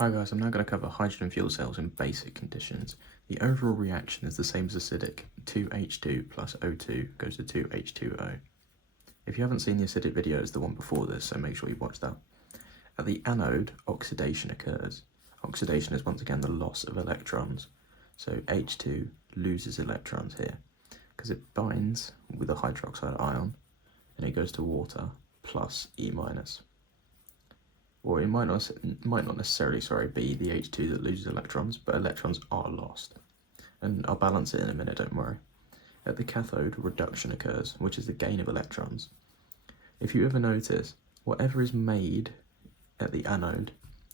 Hi guys, I'm now going to cover hydrogen fuel cells in basic conditions. The overall reaction is the same as acidic. 2H2 plus O2 goes to 2H2O. If you haven't seen the acidic video, it's the one before this, so make sure you watch that. At the anode, oxidation occurs. Oxidation is once again the loss of electrons. So H2 loses electrons here, because it binds with a hydroxide ion, and it goes to water plus E minus. Or it might not necessarily be the H2 that loses electrons, but electrons are lost. And I'll balance it in a minute, don't worry. At the cathode, reduction occurs, which is the gain of electrons. If you ever notice, whatever is made at the anode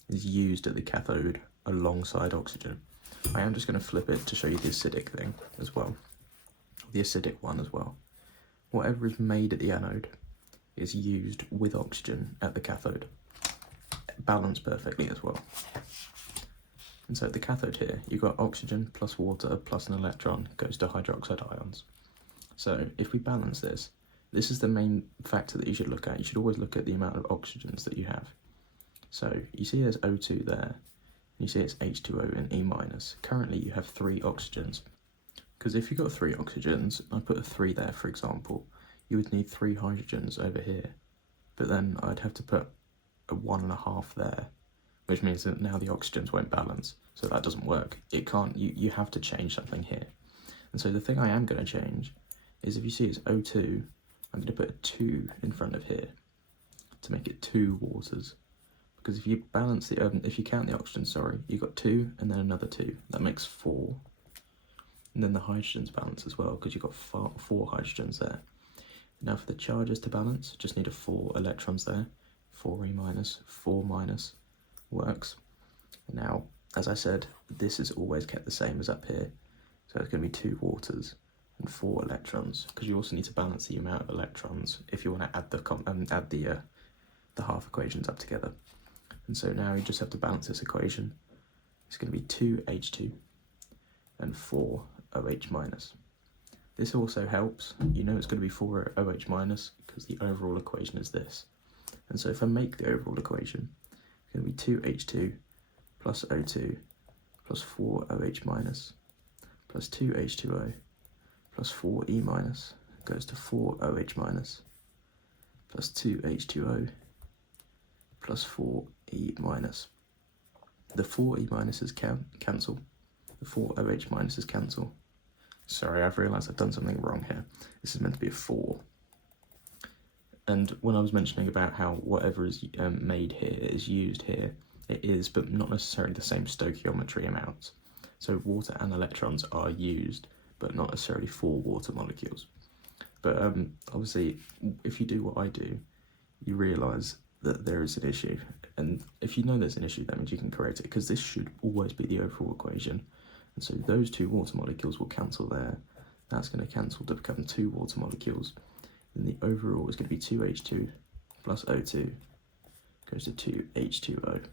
is used at the cathode alongside oxygen. I am just going to flip it to show you the acidic thing as well, the acidic one as well. Whatever is made at the anode is used with oxygen at the cathode. Balanced perfectly as well. And so at the cathode here, you've got oxygen plus water plus an electron goes to hydroxide ions. So if we balance this, this is the main factor that you should look at. You should always look at the amount of oxygens that you have. So you see there's O2 there, and you see it's H2O and E minus. Currently you have 3 oxygens. Because if you've got 3 oxygens, I put a 3 there for example, you would need 3 hydrogens over here. But then I'd have to put a 1.5 there, which means that now the oxygens won't balance, so that doesn't work. It can't, you have to change something here. And so the thing I am going to change is, if you see it's O2, I'm going to put a 2 in front of here to make it 2 waters. Because if you balance the, if you count the oxygen, you've got 2 and then another 2, that makes 4. And then the hydrogens balance as well, because you've got 4 hydrogens there. Now for the charges to balance, just need a 4 electrons there. 4E minus, 4 minus works. Now, as I said, this is always kept the same as up here. So it's going to be 2 waters and 4 electrons, because you also need to balance the amount of electrons if you want to add the half equations up together. And so now you just have to balance this equation. It's going to be 2H2 and 4OH minus. This also helps. You know it's going to be 4OH minus because the overall equation is this. And so if I make the overall equation, it's going to be 2H2 plus O2 plus 4OH minus plus 2H2O plus 4E minus goes to 4OH minus plus 2H2O plus 4E minus. The 4E minuses cancel. The 4OH minuses cancel. Sorry, I've realised I've done something wrong here. This is meant to be a 4. And when I was mentioning about how whatever is made here is used here, it is, but not necessarily the same stoichiometry amounts. So water and electrons are used, but not necessarily 4 water molecules. But obviously, if you do what I do, you realise that there is an issue. And if you know there's an issue, that means you can correct it, because this should always be the overall equation. And so those 2 water molecules will cancel there. That's going to cancel to become 2 water molecules. And the overall is going to be 2H2 plus O2 goes to 2H2O.